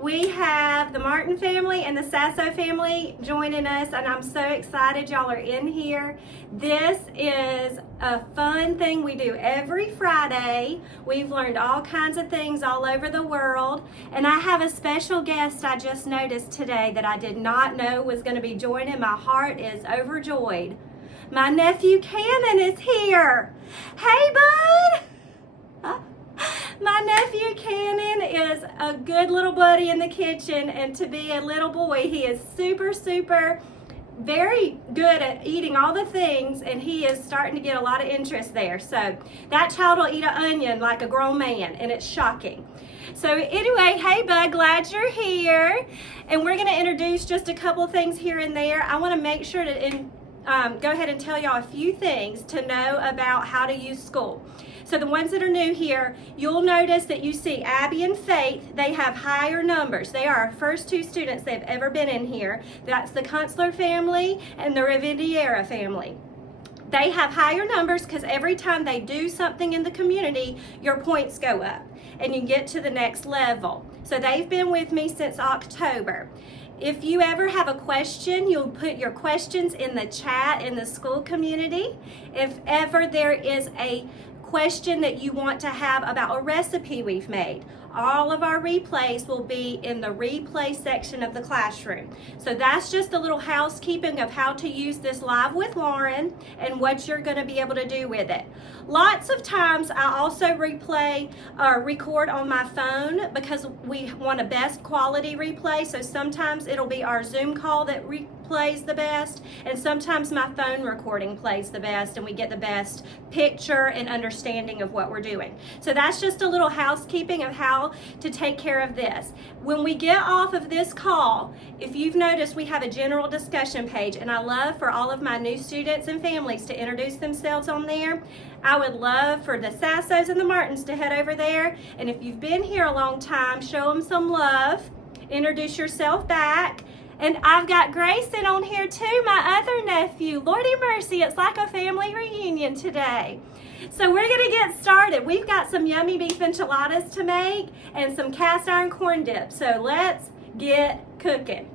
We have the Martin family and the Sasso family joining us, and I'm so excited y'all are in here. This is a fun thing we do every Friday. We've learned all kinds of things all over the world, and I have a special guest I just noticed today that I did not know was going to be joining. My heart is overjoyed. My nephew Cannon is here. Hey, bud! My nephew Cannon is a good little buddy in the kitchen, and to be a little boy, he is super, very good at eating all the things, and he is starting to get a lot of interest there. So that child will eat an onion like a grown man, and it's shocking. So anyway, hey bud, glad you're here. And we're gonna introduce just a couple of things here and there. I wanna make sure to go ahead and tell y'all a few things to know about how to use school. So the ones that are new here, you'll notice that you see Abby and Faith, they have higher numbers. They are our first two students that have ever been in here. That's the Kunstler family and the Riviera family. They have higher numbers because every time they do something in the community, your points go up and you get to the next level. So they've been with me since October. If you ever have a question, you'll put your questions in the chat in the school community. If ever there is a question that you want to have about a recipe we've made, all of our replays will be in the replay section of the classroom. So that's just a little housekeeping of how to use this live with Lauren and what you're going to be able to do with it. Lots of times I also replay or record on my phone because we want a best quality replay. So sometimes it'll be our Zoom call that plays the best, and sometimes my phone recording plays the best, and we get the best picture and understanding of what we're doing. So that's just a little housekeeping of how to take care of this. When we get off of this call, if you've noticed, we have a general discussion page, and I love for all of my new students and families to introduce themselves on there. I would love for the Sassos and the Martins to head over there, and if you've been here a long time, show them some love, introduce yourself back. And I've got Grayson on here too, my other nephew. Lordy mercy, it's like a family reunion today. So we're gonna get started. We've got some yummy beef enchiladas to make and some cast iron corn dip. So let's get cooking.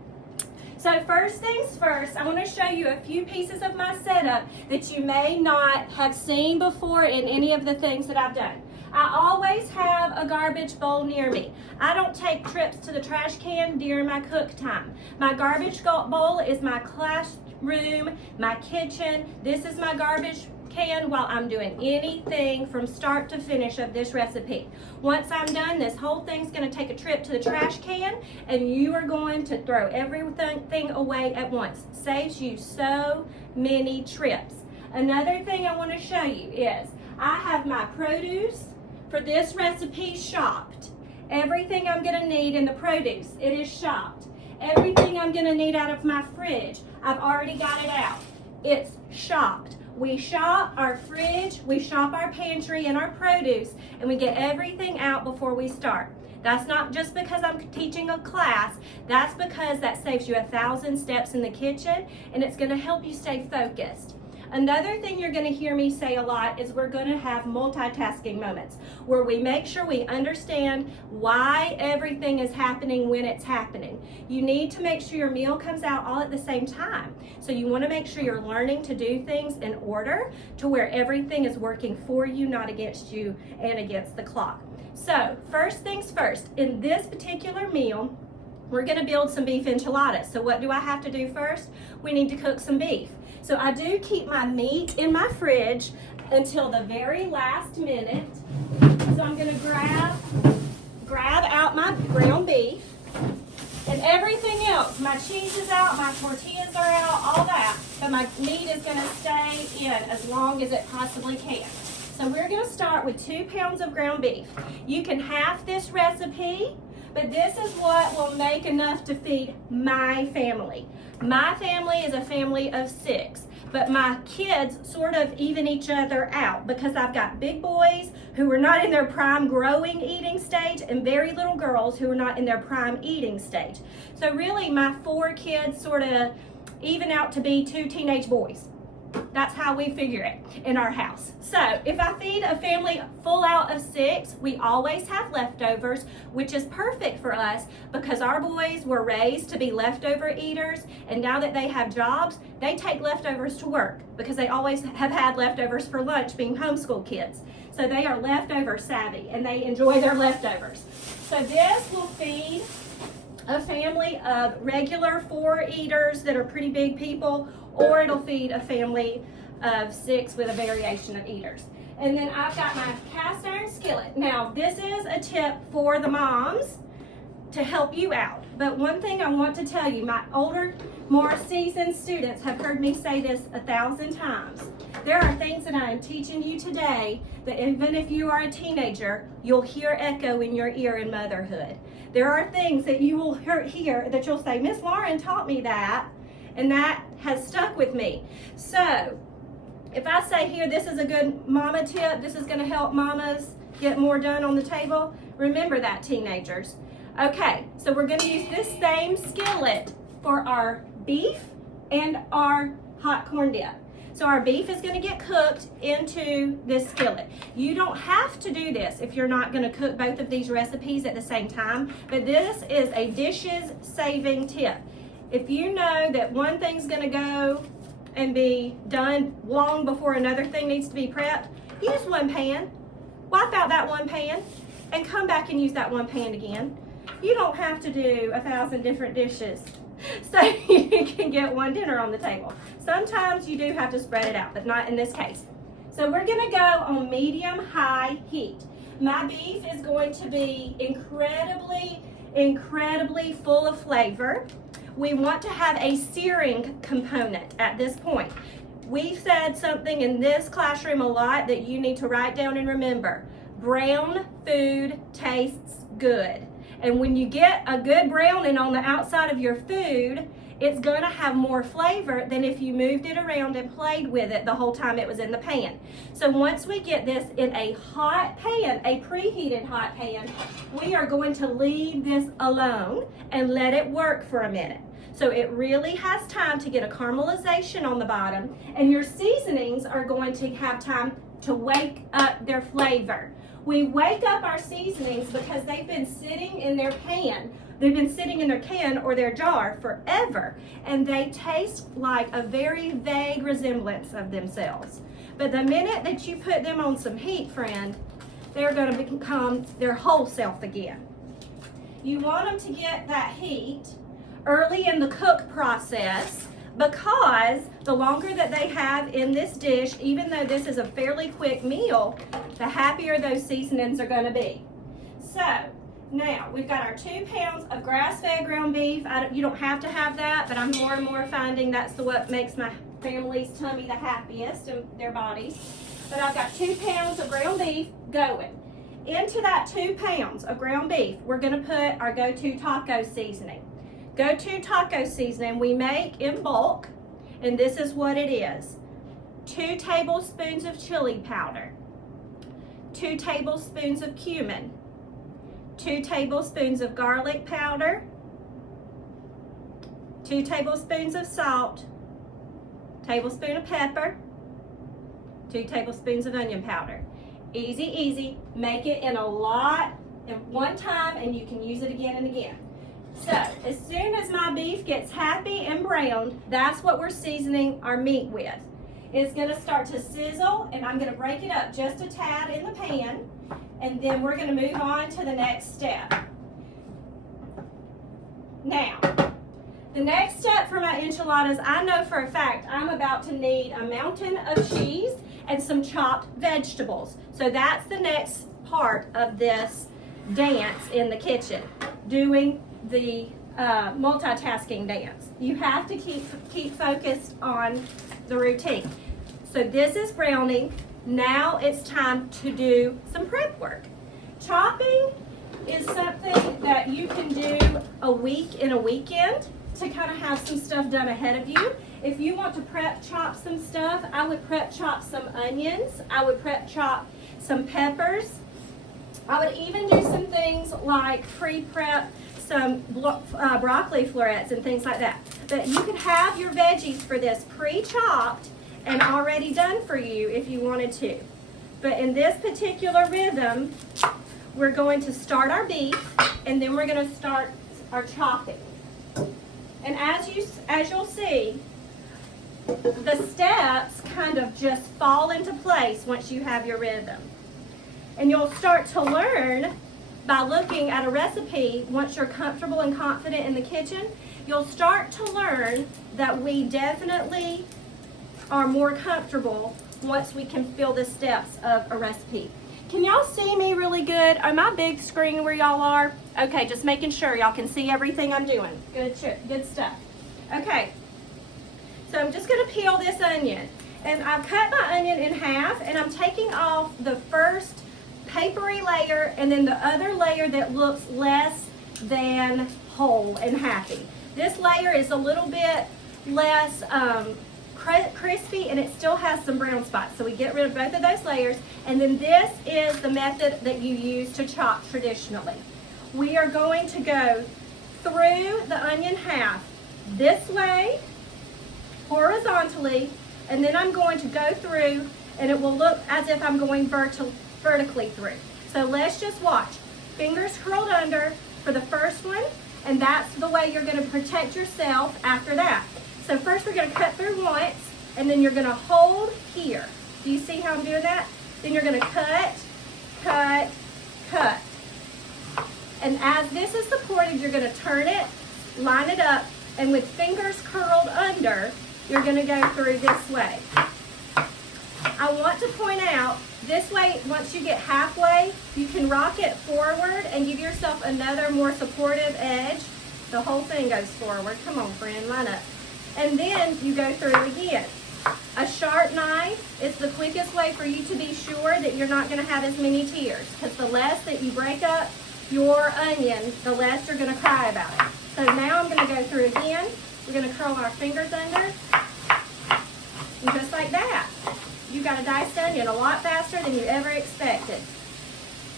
So first things first, I want to show you a few pieces of my setup that you may not have seen before in any of the things that I've done. I always have a garbage bowl near me. I don't take trips to the trash can during my cook time. My garbage bowl is my classroom, my kitchen. This is my garbage can while I'm doing anything from start to finish of this recipe. Once I'm done, this whole thing's going to take a trip to the trash can, and you are going to throw everything away at once. Saves you so many trips. Another thing I want to show you is I have my produce for this recipe shopped. Everything I'm going to need in the produce, it is shopped. Everything I'm going to need out of my fridge, I've already got it out. It's shopped. We shop our fridge, we shop our pantry and our produce, and we get everything out before we start. That's not just because I'm teaching a class, that's because that saves you 1,000 steps in the kitchen, and it's going to help you stay focused. Another thing you're going to hear me say a lot is we're going to have multitasking moments where we make sure we understand why everything is happening when it's happening. You need to make sure your meal comes out all at the same time. So you want to make sure you're learning to do things in order to where everything is working for you, not against you and against the clock. So first things first, in this particular meal, we're going to build some beef enchiladas. So what do I have to do first? We need to cook some beef. So I do keep my meat in my fridge until the very last minute. So I'm going to grab out my ground beef and everything else. My cheese is out, my tortillas are out, all that. But my meat is going to stay in as long as it possibly can. So we're going to start with 2 pounds of ground beef. You can half this recipe, but this is what will make enough to feed my family. My family is a family of 6, but my kids sort of even each other out because I've got big boys who are not in their prime growing eating stage and very little girls who are not in their prime eating stage. So really my 4 kids sort of even out to be 2 teenage boys. That's how we figure it in our house. So if I feed a family full out of 6, we always have leftovers, which is perfect for us because our boys were raised to be leftover eaters, and now that they have jobs, they take leftovers to work because they always have had leftovers for lunch being homeschool kids. So they are leftover savvy and they enjoy their leftovers. So this will feed a family of regular 4 eaters that are pretty big people, or it'll feed a family of 6 with a variation of eaters. And then I've got my cast iron skillet. Now this is a tip for the moms to help you out. But one thing I want to tell you, my older, more seasoned students have heard me say this 1,000 times. There are things that I am teaching you today that even if you are a teenager, you'll hear echo in your ear in motherhood. There are things that you will hear that you'll say, Miss Lauren taught me that, and that has stuck with me. So if I say here, this is a good mama tip, this is gonna help mamas get more done on the table, remember that, teenagers. Okay, so we're gonna use this same skillet for our beef and our hot corn dip. So our beef is gonna get cooked into this skillet. You don't have to do this if you're not gonna cook both of these recipes at the same time, but this is a dishes saving tip. If you know that one thing's gonna go and be done long before another thing needs to be prepped, use one pan, wipe out that one pan, and come back and use that one pan again. You don't have to do 1,000 different dishes so you can get one dinner on the table. Sometimes you do have to spread it out, but not in this case. So we're gonna go on medium-high heat. My beef is going to be incredibly full of flavor. We want to have a searing component at this point. We've said something in this classroom a lot that you need to write down and remember. Brown food tastes good. And when you get a good browning on the outside of your food, it's gonna have more flavor than if you moved it around and played with it the whole time it was in the pan. So once we get this in a hot pan, a preheated hot pan, we are going to leave this alone and let it work for a minute. So it really has time to get a caramelization on the bottom, and your seasonings are going to have time to wake up their flavor. We wake up our seasonings because they've been sitting in their pan. They've been sitting in their can or their jar forever, and they taste like a very vague resemblance of themselves. But the minute that you put them on some heat, friend, they're going to become their whole self again. You want them to get that heat early in the cook process, because the longer that they have in this dish, even though this is a fairly quick meal, the happier those seasonings are going to be. So now we've got our 2 pounds of grass-fed ground beef. You don't have to have that, but I'm more and more finding that's what makes my family's tummy the happiest and their bodies. But I've got 2 pounds of ground beef going. Into that 2 pounds of ground beef, we're going to put our go-to taco seasoning. Go-to taco seasoning we make in bulk, and this is what it is. 2 tablespoons of chili powder, 2 tablespoons of cumin, 2 tablespoons of garlic powder, 2 tablespoons of salt, tablespoon of pepper, 2 tablespoons of onion powder. Easy, easy. Make it in a lot at one time, and you can use it again and again. So as soon as my beef gets happy and browned, that's what we're seasoning our meat with. It's going to start to sizzle, and I'm going to break it up just a tad in the pan, and then we're going to move on to the next step. Now, the next step for my enchiladas, I know for a fact I'm about to need a mountain of cheese and some chopped vegetables. So that's the next part of this dance in the kitchen, doing the multitasking dance. You have to keep focused on the routine. So this is browning. Now it's time to do some prep work. Chopping is something that you can do a week in a weekend to kind of have some stuff done ahead of you. If you want to prep chop some stuff, I would prep chop some onions. I would prep chop some peppers. I would even do some things like pre-prep some broccoli florets and things like that. But you can have your veggies for this pre-chopped, and already done for you if you wanted to. But in this particular rhythm, we're going to start our beef, and then we're going to start our chopping. And as you'll see, the steps kind of just fall into place once you have your rhythm. And you'll start to learn by looking at a recipe. Once you're comfortable and confident in the kitchen, you'll start to learn that we definitely are more comfortable once we can feel the steps of a recipe. Can y'all see me really good on my big screen where y'all are? Okay, just making sure y'all can see everything I'm doing. Good stuff. Okay, so I'm just gonna peel this onion. And I've cut my onion in half, and I'm taking off the first papery layer and then the other layer that looks less than whole and happy. This layer is a little bit less crispy, and it still has some brown spots. So we get rid of both of those layers, and then this is the method that you use to chop traditionally. We are going to go through the onion half this way, horizontally, and then I'm going to go through, and it will look as if I'm going vertically through. So let's just watch. Fingers curled under for the first one, and that's the way you're going to protect yourself after that. So first we're going to cut through once, and then you're going to hold here. Do you see how I'm doing that? Then you're going to cut, cut, cut. And as this is supported, you're going to turn it, line it up, and with fingers curled under, you're going to go through this way. I want to point out, this way, once you get halfway, you can rock it forward and give yourself another more supportive edge. The whole thing goes forward. Come on, friend, line up. And then you go through again. A sharp knife is the quickest way for you to be sure that you're not going to have as many tears, because the less that you break up your onion, the less you're going to cry about it. So now I'm going to go through again. We're going to curl our fingers under. And just like that, you got a diced onion a lot faster than you ever expected.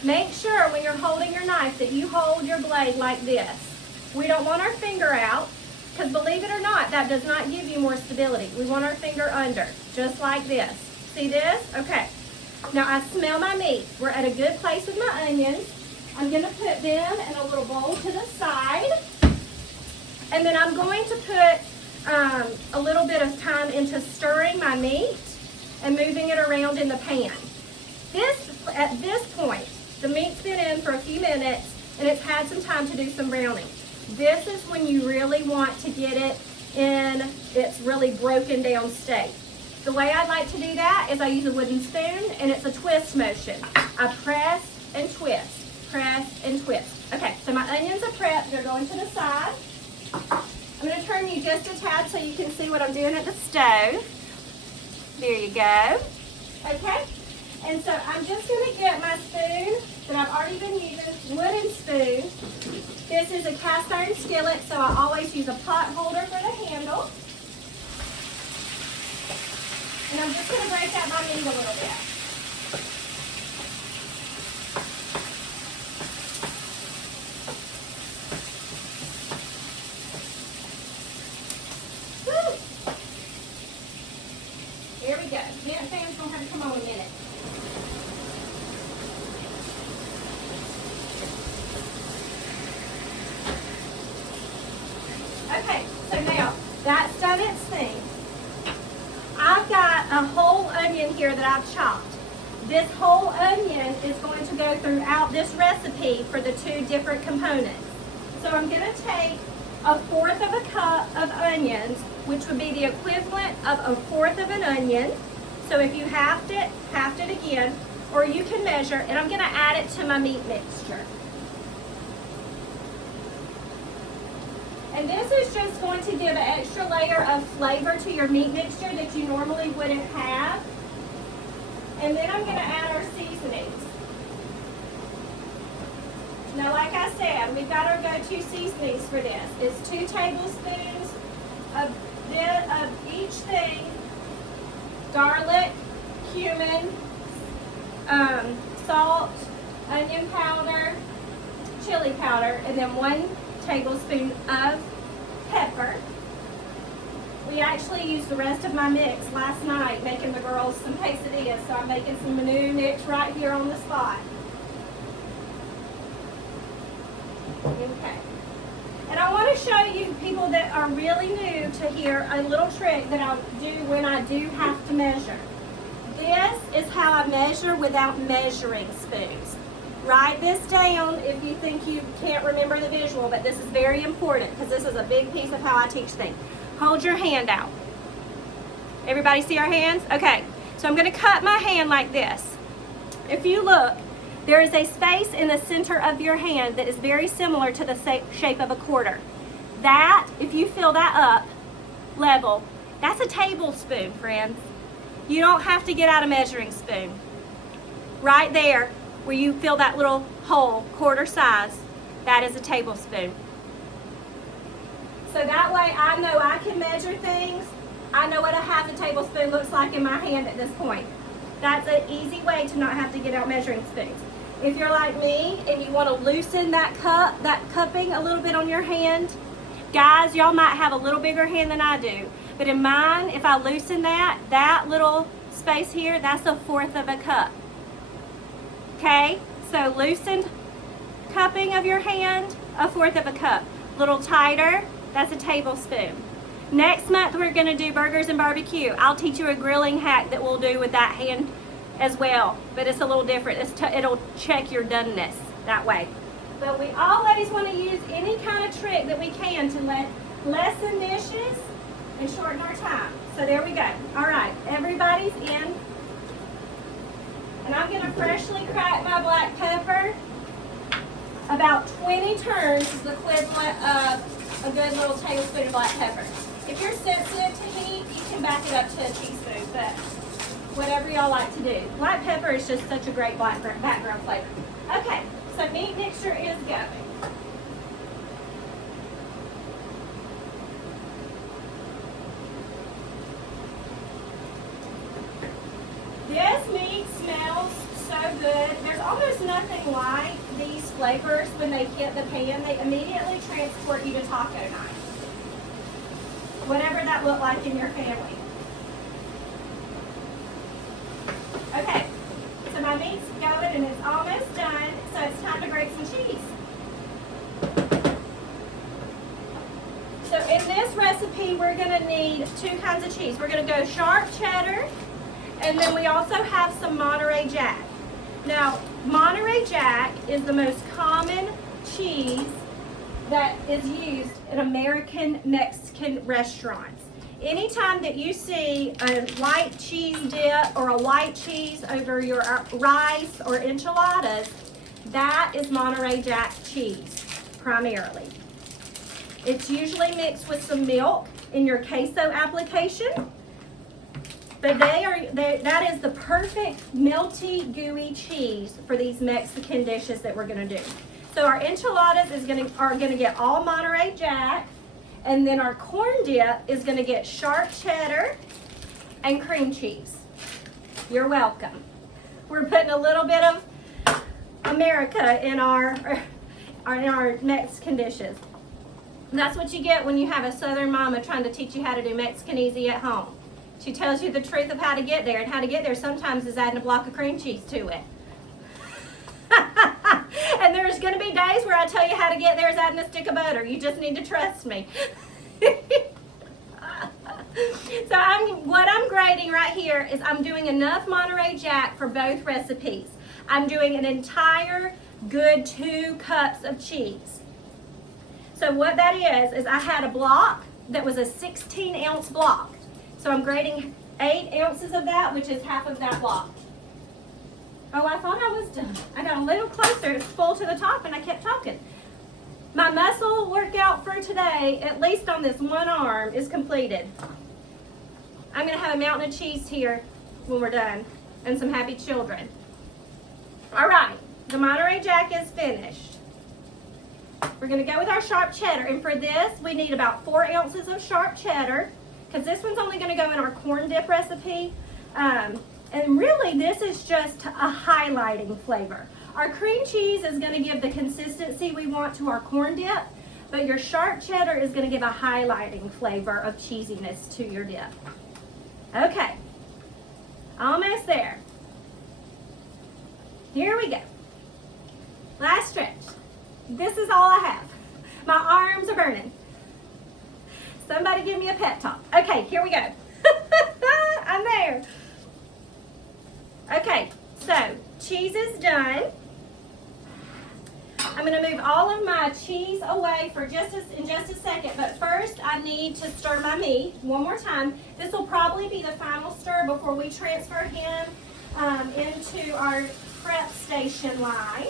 Make sure when you're holding your knife that you hold your blade like this. We don't want our finger out, because believe it or not, that does not give you more stability. We want our finger under, just like this. See this? Okay. Now I smell my meat. We're at a good place with my onions. I'm going to put them in a little bowl to the side. And then I'm going to put a little bit of time into stirring my meat and moving it around in the pan. At this point, the meat's been in for a few minutes, and it's had some time to do some browning. This is when you really want to get it in its really broken down state. The way I like to do that is I use a wooden spoon, and it's a twist motion. I press and twist, press and twist. Okay, so my onions are prepped. They're going to the side. I'm going to turn you just a tad so you can see what I'm doing at the stove. There you go. Okay, and so I'm just going to get my spoon that I've already been using, wooden spoon. This is a cast iron skillet, so I always use a pot holder for the handle. And I'm just going to break out my meat a little bit. Woo! There we go. That fan's going to have to come on a minute. Okay, so now that's done its thing. I've got a whole onion here that I've chopped. This whole onion is going to go throughout this recipe for the two different components. So I'm going to take 1/4 of a cup of onions, which would be the equivalent of 1/4 of an onion. So if you halved it again, or you can measure, and I'm going to add it to my meat mixture. And this is just going to give an extra layer of flavor to your meat mixture that you normally wouldn't have. And then I'm going to add our seasonings. Now, like I said, we've got our go-to seasonings for this. It's 2 tablespoons of each thing: garlic, cumin, salt, onion powder, chili powder, and then 1 tablespoon of pepper. We actually used the rest of my mix last night making the girls some quesadillas, so I'm making some new mix right here on the spot. Okay. And I want to show you, people that are really new to here, a little trick that I do when I do have to measure. This is how I measure without measuring spoons. Write this down if you think you can't remember the visual, but this is very important because this is a big piece of how I teach things. Hold your hand out. Everybody see our hands? Okay, so I'm going to cut my hand like this. If you look, there is a space in the center of your hand that is very similar to the shape of a quarter. That, if you fill that up level, that's a tablespoon, friends. You don't have to get out a measuring spoon. Right there, where you fill that little hole, quarter size, that is a tablespoon. So that way I know I can measure things. I know what a half a tablespoon looks like in my hand at this point. That's an easy way to not have to get out measuring spoons. If you're like me and you want to loosen that cupping a little bit on your hand, guys, y'all might have a little bigger hand than I do. But in mine, if I loosen that little space here, that's 1/4 of a cup. Okay, so loosened cupping of your hand, 1/4 of a cup. Little tighter, that's a tablespoon. Next month, we're gonna do burgers and barbecue. I'll teach you a grilling hack that we'll do with that hand as well, but it's a little different. It'll check your doneness that way. But we always wanna use any kind of trick that we can to lessen dishes and shorten our time. So there we go. All right, everybody's in. And I'm gonna freshly crack my black pepper. About 20 turns is the equivalent of a good little tablespoon of black pepper. If you're sensitive to heat, you can back it up to a teaspoon, but whatever y'all like to do. Black pepper is just such a great background flavor. Okay, so meat mixture is going. This meat smells so good. There's almost nothing like these flavors when they hit the pan. They immediately transport you to taco night. Whatever that looked like in your family. Okay, so my meat's going and it's almost done, so it's time to grate some cheese. So in this recipe, we're gonna need 2 kinds of cheese. We're gonna go sharp cheddar, and then we also have some Monterey Jack. Now, Monterey Jack is the most common cheese that is used in American Mexican restaurants. Anytime that you see a white cheese dip or a white cheese over your rice or enchiladas, that is Monterey Jack cheese, primarily. It's usually mixed with some milk in your queso application. But that is the perfect melty, gooey cheese for these Mexican dishes that we're gonna do. So our enchiladas are gonna get all Monterey Jack, and then our corn dip is gonna get sharp cheddar and cream cheese. You're welcome. We're putting a little bit of America in our Mexican dishes. And that's what you get when you have a Southern mama trying to teach you how to do Mexican easy at home. She tells you the truth of how to get there, and how to get there sometimes is adding a block of cream cheese to it. And there's going to be days where I tell you how to get there is adding a stick of butter. You just need to trust me. So what I'm grading right here is I'm doing enough Monterey Jack for both recipes. I'm doing an entire good 2 cups of cheese. So what that is I had a block that was a 16-ounce block. So I'm grading 8 ounces of that, which is half of that block. Oh, I thought I was done. I got a little closer. It's full to the top, and I kept talking. My muscle workout for today, at least on this one arm, is completed. I'm going to have a mountain of cheese here when we're done, and some happy children. All right, the Monterey Jack is finished. We're going to go with our sharp cheddar, and for this, we need about 4 ounces of sharp cheddar, because this one's only going to go in our corn dip recipe. And really, this is just a highlighting flavor. Our cream cheese is going to give the consistency we want to our corn dip, but your sharp cheddar is going to give a highlighting flavor of cheesiness to your dip. Okay, almost there. Here we go. Last stretch. This is all I have. My arms are burning. Somebody give me a pep talk. Okay, here we go. I'm there. Okay, so cheese is done. I'm going to move all of my cheese away for in just a second, but first I need to stir my meat one more time. This will probably be the final stir before we transfer him into our prep station line.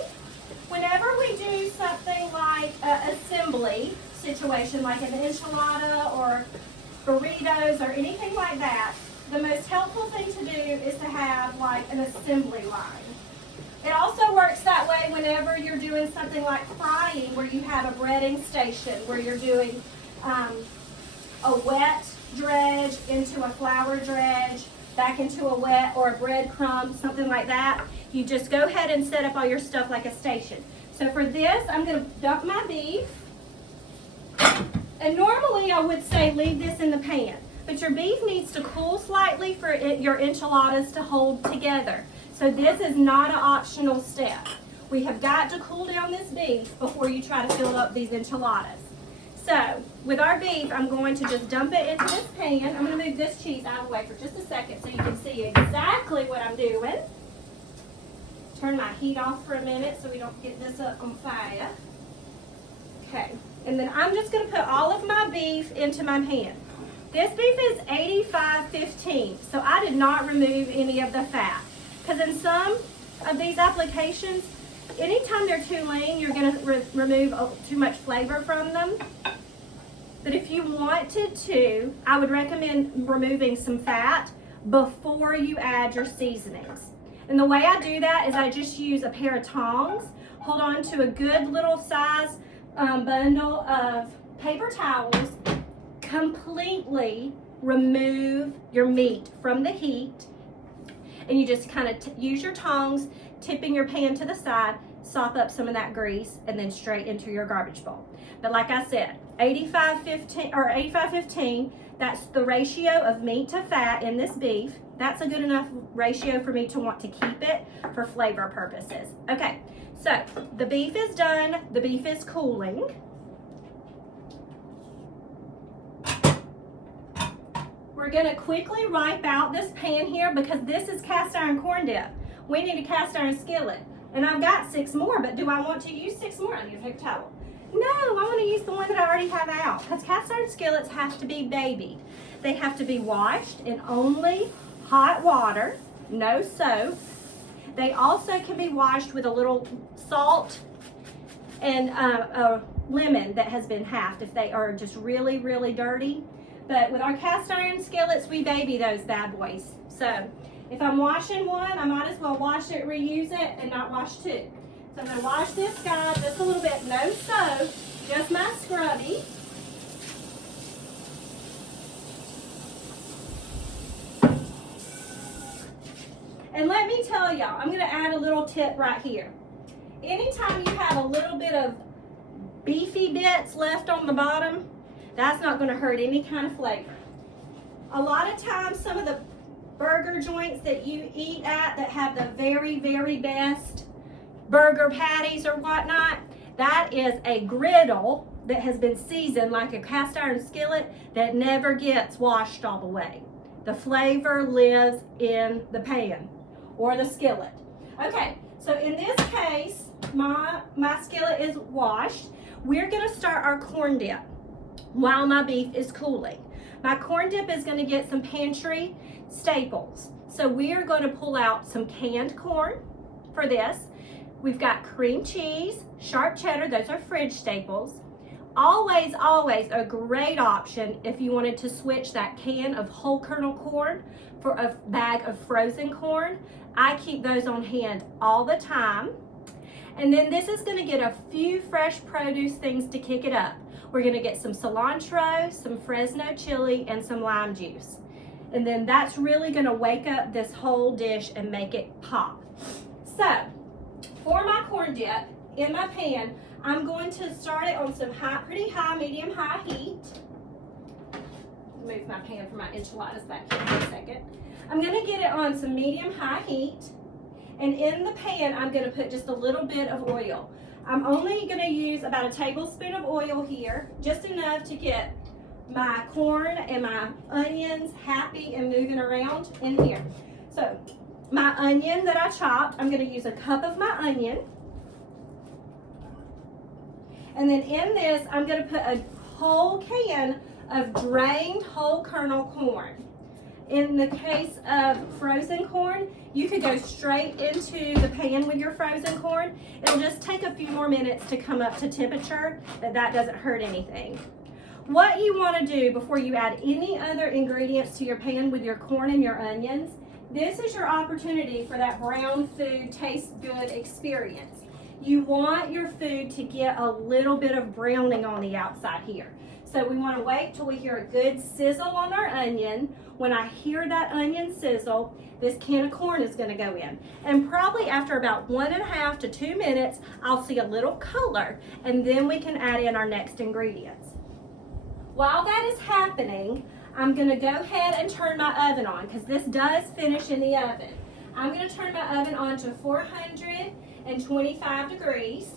Whenever we do something like an assembly situation, like an enchilada or burritos or anything like that, the most helpful thing to do is to have like an assembly line. It also works that way whenever you're doing something like frying, where you have a breading station, where you're doing a wet dredge into a flour dredge, back into a wet or a breadcrumb, something like that. You just go ahead and set up all your stuff like a station. So for this, I'm going to dump my beef. And normally I would say leave this in the pan, but your beef needs to cool slightly for your enchiladas to hold together. So this is not an optional step. We have got to cool down this beef before you try to fill up these enchiladas. So with our beef, I'm going to just dump it into this pan. I'm going to move this cheese out of the way for just a second so you can see exactly what I'm doing. Turn my heat off for a minute so we don't get this up on fire. Okay, and then I'm just going to put all of my beef into my pan. This beef is 85/15, so I did not remove any of the fat. Because in some of these applications, anytime they're too lean, you're going to remove too much flavor from them. But if you wanted to, I would recommend removing some fat before you add your seasonings. And the way I do that is I just use a pair of tongs, hold on to a good little size bundle of paper towels, completely remove your meat from the heat, and you just kind of use your tongs, tipping your pan to the side, sop up some of that grease, and then straight into your garbage bowl. But like I said, 85/15, that's the ratio of meat to fat in this beef. That's a good enough ratio for me to want to keep it for flavor purposes. Okay, so the beef is done, the beef is cooling. We're gonna quickly wipe out this pan here because this is cast iron corn dip. We need a cast iron skillet. And I've got 6 more, but do I want to use 6 more? I need a paper towel. No, I want to use the one that I already have out, because cast iron skillets have to be babied. They have to be washed in only hot water, no soap. They also can be washed with a little salt and a lemon that has been halved if they are just really, really dirty. But with our cast iron skillets, we baby those bad boys. So if I'm washing one, I might as well wash it, reuse it, and not wash 2. So I'm going to wash this guy just a little bit, no soap, just my scrubby. And let me tell y'all, I'm going to add a little tip right here. Anytime you have a little bit of beefy bits left on the bottom, that's not going to hurt any kind of flavor. A lot of times, some of the burger joints that you eat at that have the very, very best burger patties or whatnot, that is a griddle that has been seasoned like a cast iron skillet that never gets washed all the way. The flavor lives in the pan or the skillet. Okay, so in this case, my skillet is washed. We're going to start our corn dip while my beef is cooling. My corn dip is going to get some pantry staples. So we are going to pull out some canned corn for this. We've got cream cheese, sharp cheddar, those are fridge staples. Always, always a great option if you wanted to switch that can of whole kernel corn for a bag of frozen corn. I keep those on hand all the time. And then this is going to get a few fresh produce things to kick it up. We're going to get some cilantro, some Fresno chili, and some lime juice. And then that's really going to wake up this whole dish and make it pop. So, for my corn dip, in my pan, I'm going to start it on some pretty high, medium-high heat. Move my pan for my enchiladas back here for a second. I'm going to get it on some medium-high heat. And in the pan, I'm going to put just a little bit of oil. I'm only going to use about a tablespoon of oil here, just enough to get my corn and my onions happy and moving around in here. So my onion that I chopped, I'm going to use a cup of my onion. And then in this, I'm going to put a whole can of drained whole kernel corn. In the case of frozen corn, you could go straight into the pan with your frozen corn. It'll just take a few more minutes to come up to temperature, but that doesn't hurt anything. What you want to do before you add any other ingredients to your pan with your corn and your onions, this is your opportunity for that brown food tastes good experience. You want your food to get a little bit of browning on the outside here. So we want to wait till we hear a good sizzle on our onion. When I hear that onion sizzle, this can of corn is going to go in. And probably after about 1.5 to 2 minutes, I'll see a little color, and then we can add in our next ingredients. While that is happening, I'm going to go ahead and turn my oven on, because this does finish in the oven. I'm going to turn my oven on to 425 degrees.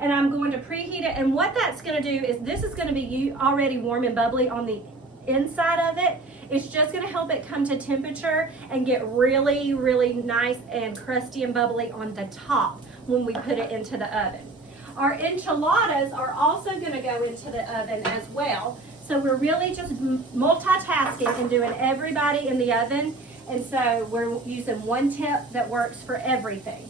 And I'm going to preheat it. And what that's going to do is this is going to be already warm and bubbly on the inside of it. It's just going to help it come to temperature and get really, really nice and crusty and bubbly on the top when we put it into the oven. Our enchiladas are also going to go into the oven as well. So we're really just multitasking and doing everybody in the oven. And so we're using one tip that works for everything.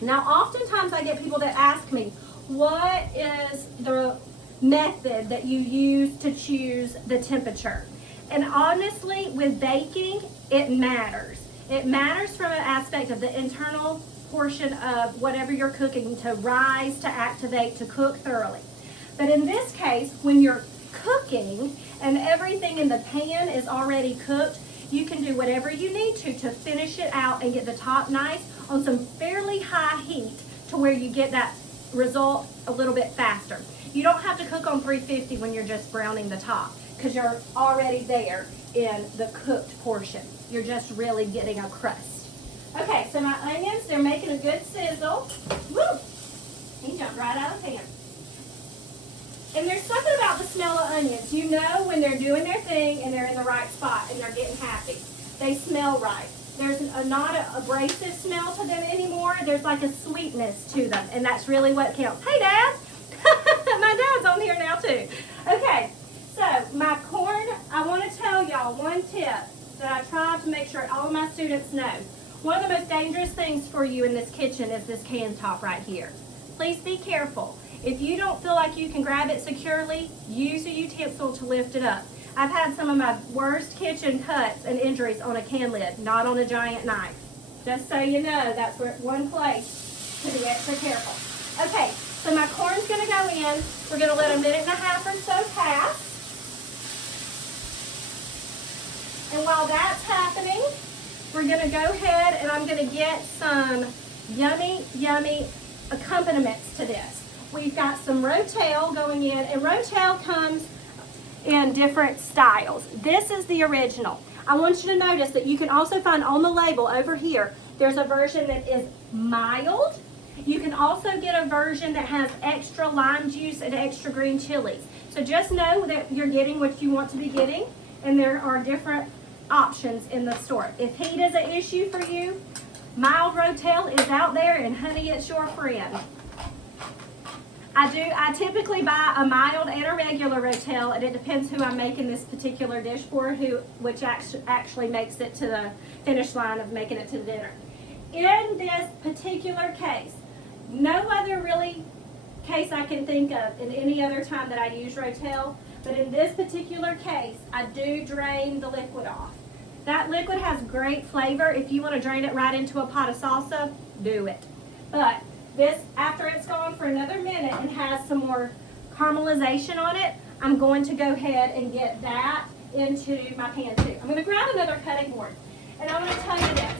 Now, oftentimes I get people that ask me, what is the method that you use to choose the temperature? And honestly, with baking, it matters. It matters from an aspect of the internal portion of whatever you're cooking to rise, to activate, to cook thoroughly. But in this case, when you're cooking and everything in the pan is already cooked, you can do whatever you need to finish it out and get the top nice on some fairly high heat to where you get that result a little bit faster. You don't have to cook on 350 when you're just browning the top, because you're already there in the cooked portion. You're just really getting a crust. Okay, so my onions, they're making a good sizzle. Woo! He jumped right out of the pan. And there's something about the smell of onions. You know when they're doing their thing and they're in the right spot and they're getting happy. They smell right. There's not an abrasive smell to them anymore. There's like a sweetness to them, and that's really what counts. Hey, Dad! My dad's on here now, too. Okay, so my corn, I want to tell y'all one tip that I try to make sure all of my students know. One of the most dangerous things for you in this kitchen is this can top right here. Please be careful. If you don't feel like you can grab it securely, use a utensil to lift it up. I've had some of my worst kitchen cuts and injuries on a can lid, not on a giant knife. Just so you know, that's one place to be extra careful. Okay, so my corn's going to go in. We're going to let 1.5 minutes or so pass. And while that's happening, we're going to go ahead and I'm going to get some yummy, yummy accompaniments to this. We've got some rotel going in, and rotel comes in different styles. This is the original. I want you to notice that you can also find on the label over here, there's a version that is mild. You can also get a version that has extra lime juice and extra green chilies. So just know that you're getting what you want to be getting, and there are different options in the store. If heat is an issue for you, mild rotel is out there, and honey, it's your friend. I typically buy a mild and a regular rotel, and it depends who I'm making this particular dish for, which actually makes it to the finish line of making it to dinner. In this particular case, no other really case I can think of in any other time that I use rotel, but in this particular case, I do drain the liquid off. That liquid has great flavor. If you want to drain it right into a pot of salsa, do it. But this, after it's gone for another minute and has some more caramelization on it, I'm going to go ahead and get that into my pan too. I'm going to grab another cutting board, and I'm going to tell you this.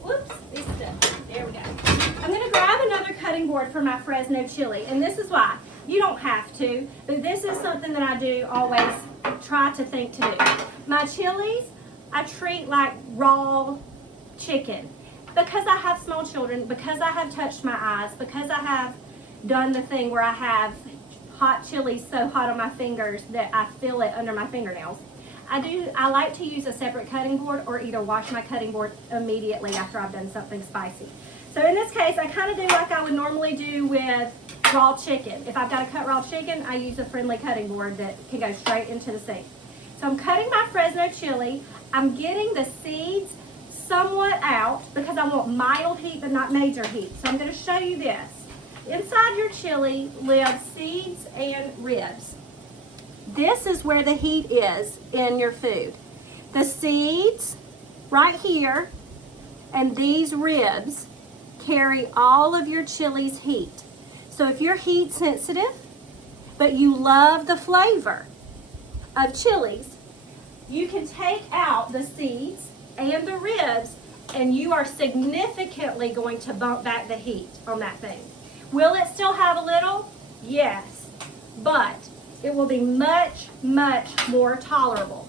Whoops, this stuff. There we go. I'm going to grab another cutting board for my Fresno chili, and this is why. You don't have to, but this is something that I do always try to think to do. My chilies, I treat like raw chicken. Because I have small children, because I have touched my eyes, because I have done the thing where I have hot chili so hot on my fingers that I feel it under my fingernails. I like to use a separate cutting board or either wash my cutting board immediately after I've done something spicy. So in this case, I kind of do like I would normally do with raw chicken. If I've got to cut raw chicken, I use a friendly cutting board that can go straight into the sink. So I'm cutting my Fresno chili. I'm getting the seeds somewhat out because I want mild heat but not major heat. So I'm going to show you this. Inside your chili live seeds and ribs. This is where the heat is in your food. The seeds right here and these ribs carry all of your chili's heat. So if you're heat sensitive, but you love the flavor of chilies, you can take out the seeds and the ribs and you are significantly going to bump back the heat on that thing. Will it still have a little? Yes, but it will be much, much more tolerable.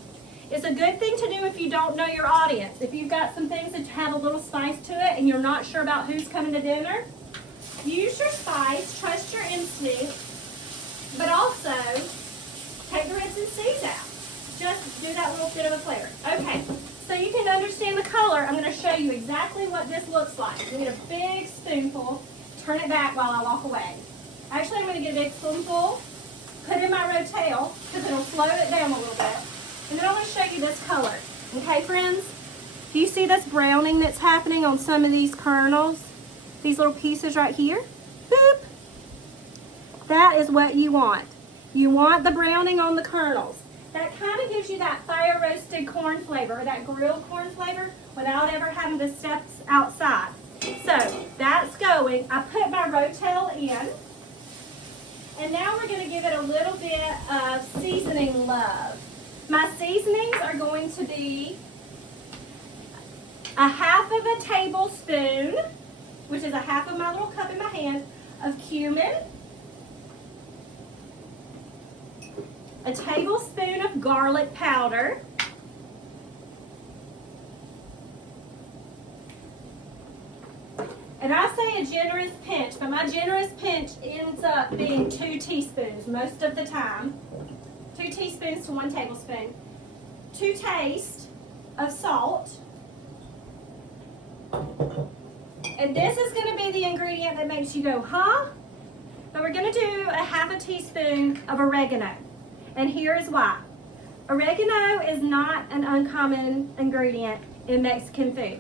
It's a good thing to do if you don't know your audience. If you've got some things that have a little spice to it and you're not sure about who's coming to dinner, use your spice, trust your instinct, but also take the ribs and seeds out. Just do that little bit of a flavor. Okay, so you can understand the color. I'm going to show you exactly what this looks like. You get a big spoonful, turn it back while I walk away. Actually, I'm going to get a big spoonful, put in my rotel because it'll slow it down a little bit. And then I'm going to show you this color. Okay, friends? Do you see this browning that's happening on some of these kernels? These little pieces right here? Boop! That is what you want. You want the browning on the kernels. That kind of gives you that fire roasted corn flavor, or that grilled corn flavor, without ever having to step outside. So, that's going. I put my rotel in. And now we're going to give it a little bit of seasoning love. My seasonings are going to be a half of a tablespoon, which is a half of my little cup in my hand, of cumin, a tablespoon of garlic powder, and I say a generous pinch, but my generous pinch ends up being 2 teaspoons most of the time. 2 teaspoons to 1 tablespoon. To taste of salt. And this is going to be the ingredient that makes you go, huh? But we're going to do a half a teaspoon of oregano. And here is why. Oregano is not an uncommon ingredient in Mexican food.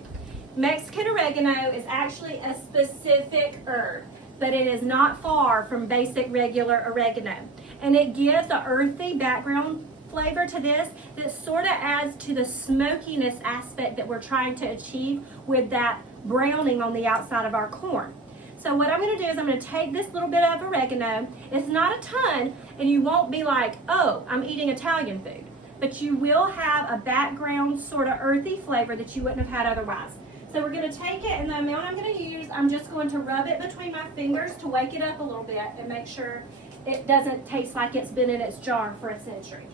Mexican oregano is actually a specific herb, but it is not far from basic regular oregano. And it gives an earthy background flavor to this that sort of adds to the smokiness aspect that we're trying to achieve with that browning on the outside of our corn. So what I'm going to do is I'm going to take this little bit of oregano. It's not a ton, and you won't be like, oh, I'm eating Italian food. But you will have a background sort of earthy flavor that you wouldn't have had otherwise. So we're going to take it, and the amount I'm going to use, I'm just going to rub it between my fingers to wake it up a little bit and make sure it doesn't taste like it's been in its jar for a century.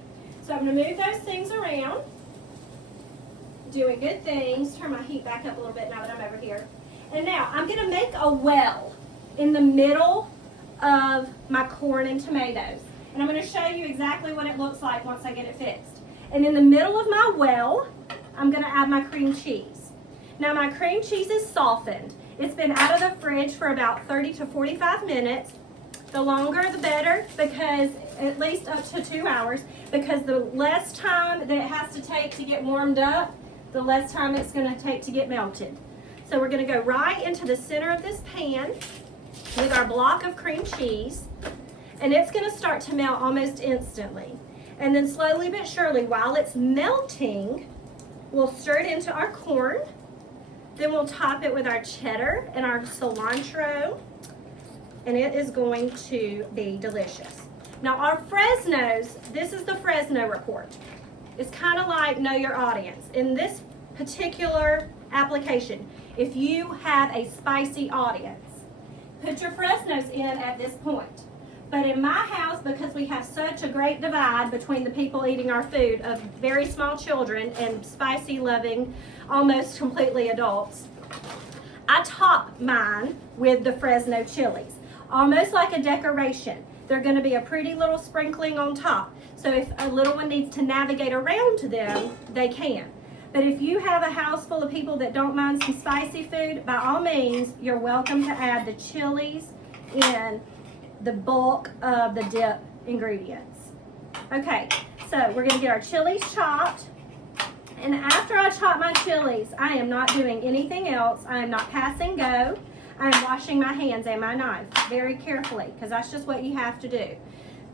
So I'm going to move those things around, doing good things. Turn my heat back up a little bit now that I'm over here. And now I'm going to make a well in the middle of my corn and tomatoes. And I'm going to show you exactly what it looks like once I get it fixed. And in the middle of my well, I'm going to add my cream cheese. Now my cream cheese is softened. It's been out of the fridge for about 30 to 45 minutes. The longer the better, because at least up to 2 hours, because the less time that it has to take to get warmed up, the less time it's going to take to get melted. So we're going to go right into the center of this pan with our block of cream cheese, and it's going to start to melt almost instantly. And then slowly but surely, while it's melting, we'll stir it into our corn. Then we'll top it with our cheddar and our cilantro, and it is going to be delicious. Now our Fresnos, this is the Fresno report. It's kind of like know your audience. In this particular application, if you have a spicy audience, put your Fresnos in at this point. But in my house, because we have such a great divide between the people eating our food of very small children and spicy loving, almost completely adults, I top mine with the Fresno chilies, almost like a decoration. They're going to be a pretty little sprinkling on top. So if a little one needs to navigate around to them, they can. But if you have a house full of people that don't mind some spicy food, by all means, you're welcome to add the chilies in the bulk of the dip ingredients. Okay, so we're going to get our chilies chopped. And after I chop my chilies, I am not doing anything else. I am not passing go. I am washing my hands and my knife very carefully because that's just what you have to do.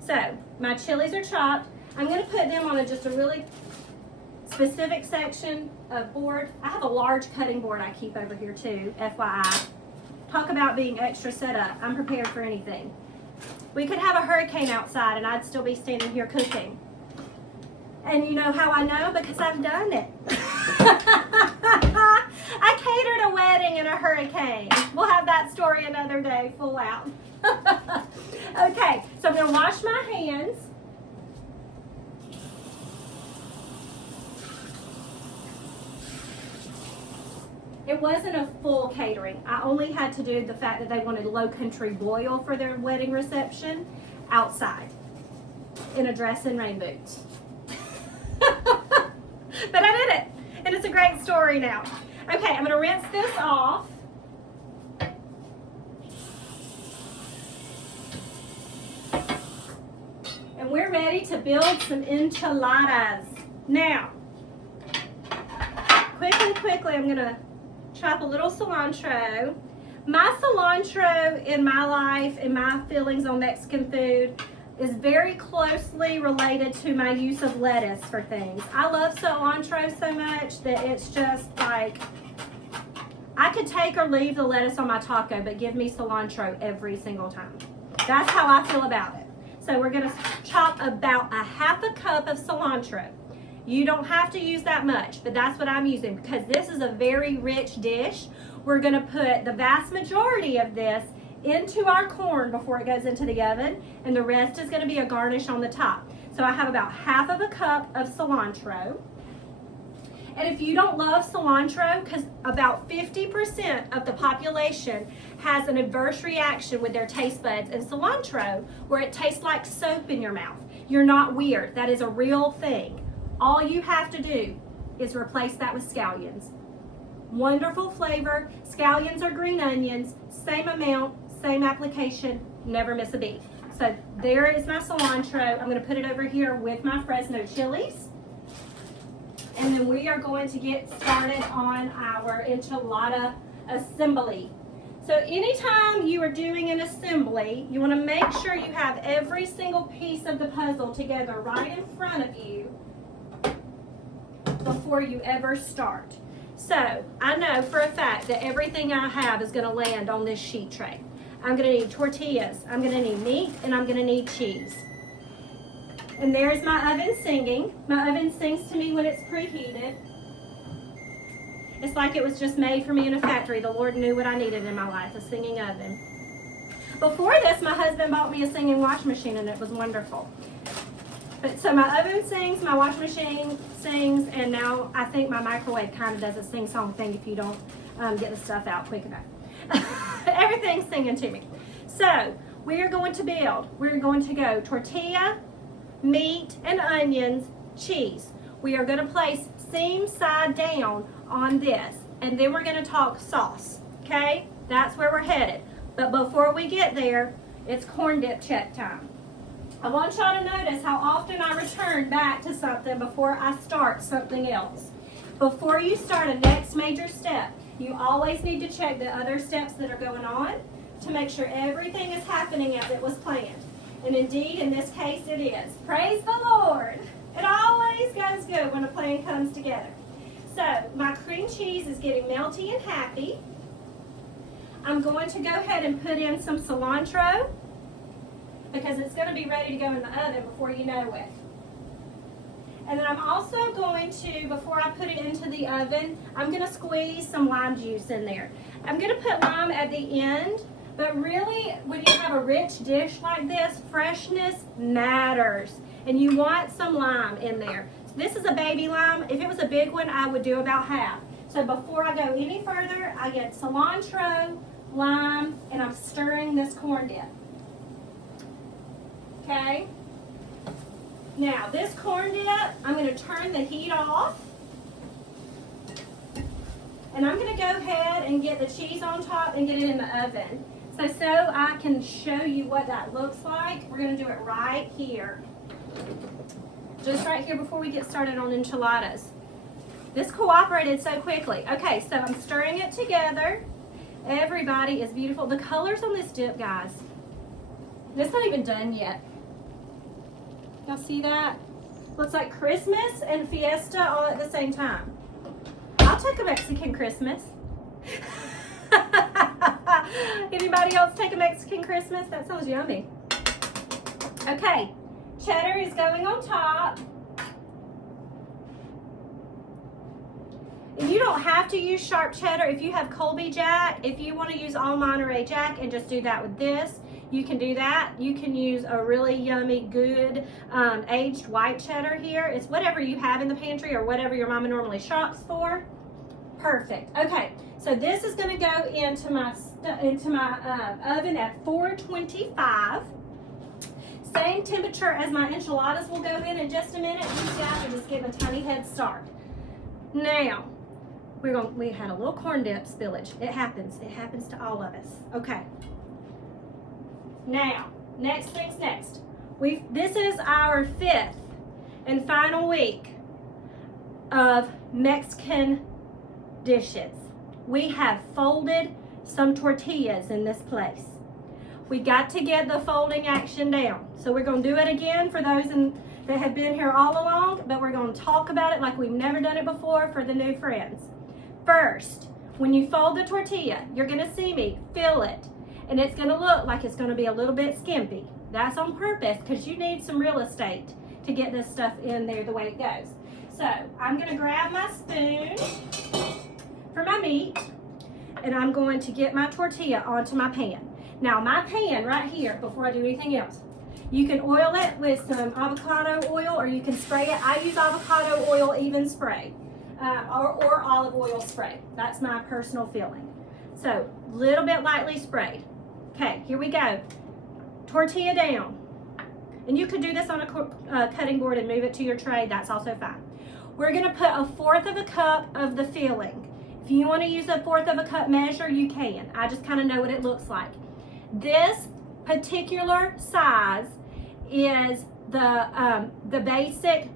So my chilies are chopped. I'm going to put them on just a really specific section of board. I have a large cutting board I keep over here too, FYI. Talk about being extra set up. I'm prepared for anything. We could have a hurricane outside and I'd still be standing here cooking. And you know how I know? Because I've done it. I catered a wedding in a hurricane. We'll have that story another day, full out. Okay, so I'm going to wash my hands. It wasn't a full catering. I only had to do the fact that they wanted low country boil for their wedding reception outside in a dress and rain boots. But I did it, and it's a great story now. Okay, I'm going to rinse this off. And we're ready to build some enchiladas. Now, quickly, I'm going to chop a little cilantro. My cilantro in my life and my feelings on Mexican food is very closely related to my use of lettuce for things. I love cilantro so much that it's just like, I could take or leave the lettuce on my taco, but give me cilantro every single time. That's how I feel about it. So we're gonna chop about a half a cup of cilantro. You don't have to use that much, but that's what I'm using because this is a very rich dish. We're gonna put the vast majority of this into our corn before it goes into the oven, and the rest is going to be a garnish on the top. So I have about half of a cup of cilantro. And if you don't love cilantro, because about 50% of the population has an adverse reaction with their taste buds and cilantro where it tastes like soap in your mouth. You're not weird. That is a real thing. All you have to do is replace that with scallions. Wonderful flavor. Scallions are green onions, same amount, same application, never miss a beat. So there is my cilantro. I'm going to put it over here with my Fresno chilies. And then we are going to get started on our enchilada assembly. So anytime you are doing an assembly, you want to make sure you have every single piece of the puzzle together right in front of you before you ever start. So I know for a fact that everything I have is going to land on this sheet tray. I'm going to need tortillas, I'm going to need meat, and I'm going to need cheese. And there's my oven singing. My oven sings to me when it's preheated. It's like it was just made for me in a factory. The Lord knew what I needed in my life, a singing oven. Before this, my husband bought me a singing wash machine, and it was wonderful. But so my oven sings, my wash machine sings, and now I think my microwave kind of does a sing-song thing if you don't get the stuff out quick enough. Everything's singing to me. So we're going to build. We're going to go tortilla, meat and onions, cheese. We are going to place seam side down on this, and then we're going to talk sauce. Okay? That's where we're headed. But before we get there, it's corn dip check time. I want y'all to notice how often I return back to something before I start something else. Before you start a next major step, you always need to check the other steps that are going on to make sure everything is happening as it was planned. And indeed, in this case, it is. Praise the Lord. It always goes good when a plan comes together. So my cream cheese is getting melty and happy. I'm going to go ahead and put in some cilantro because it's going to be ready to go in the oven before you know it. And then I'm also going to, before I put it into the oven, I'm going to squeeze some lime juice in there. I'm going to put lime at the end But really, when you have a rich dish like this, freshness matters. And you want some lime in there. So this is a baby lime. If it was a big one, I would do about half. So before I go any further, I get cilantro, lime, and I'm stirring this corn dip. Okay? Now, this corn dip, I'm going to turn the heat off. And I'm going to go ahead and get the cheese on top and get it in the oven. So I can show you what that looks like, we're going to do it right here. Just right here before we get started on enchiladas. This cooperated so quickly. Okay, so I'm stirring it together. Everybody is beautiful. The colors on this dip, guys. It's not even done yet. Y'all see that? Looks like Christmas and Fiesta all at the same time. I'll take a Mexican Christmas. Anybody else take a Mexican Christmas? That sounds yummy. Okay, cheddar is going on top. And you don't have to use sharp cheddar. If you have Colby Jack, if you want to use all Monterey Jack and just do that with this, you can do that. You can use a really yummy, good aged white cheddar here. It's whatever you have in the pantry or whatever your mama normally shops for. Perfect. Okay, so this is going to go into my oven at 425. Same temperature as my enchiladas will go in just a minute. These guys are just getting a tiny head start. Now, we had a little corn dip spillage. It happens. It happens to all of us. Okay. Now, next thing's next. This is our 5th and final week of Mexican dishes. We have folded some tortillas in this place. We got to get the folding action down. So we're going to do it again for those that have been here all along, but we're going to talk about it like we've never done it before for the new friends. First, when you fold the tortilla, you're going to see me fill it, and it's going to look like it's going to be a little bit skimpy. That's on purpose because you need some real estate to get this stuff in there the way it goes. So I'm going to grab my spoon for my meat, and I'm going to get my tortilla onto my pan. Now my pan right here, before I do anything else, you can oil it with some avocado oil or you can spray it. I use avocado oil even spray or olive oil spray. That's my personal feeling. So a little bit lightly sprayed. Okay, here we go. Tortilla down. And you could do this on a cutting board and move it to your tray. That's also fine. We're going to put 1/4 of a cup of the filling. If you want to use 1/4 of a cup measure, you can. I just kind of know what it looks like. This particular size is the basic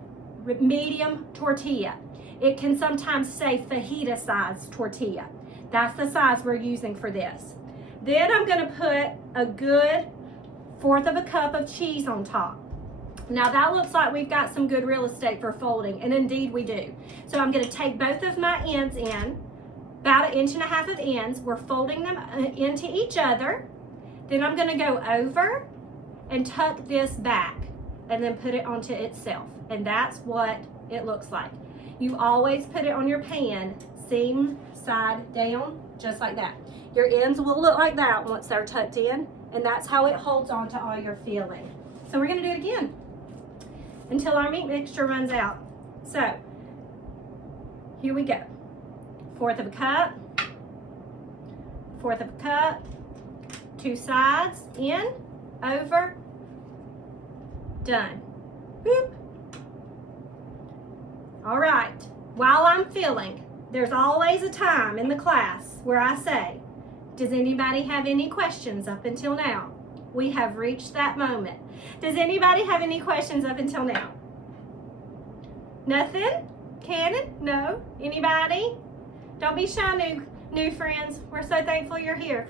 medium tortilla. It can sometimes say fajita size tortilla. That's the size we're using for this. Then I'm going to put a good 1/4 of a cup of cheese on top. Now that looks like we've got some good real estate for folding, and indeed we do. So I'm going to take both of my ends in, about 1.5 inches of ends. We're folding them into each other. Then I'm going to go over and tuck this back and then put it onto itself. And that's what it looks like. You always put it on your pan, seam side down, just like that. Your ends will look like that once they're tucked in, and that's how it holds on to all your filling. So we're going to do it again until our meat mixture runs out. So here we go. 1/4 of a cup, 1/4 of a cup, 2 sides, in, over, done. Whoop. All right, while I'm filling, there's always a time in the class where I say, does anybody have any questions up until now? We have reached that moment. Does anybody have any questions up until now? Nothing? Cannon? No? Anybody? Don't be shy, new friends. We're so thankful you're here.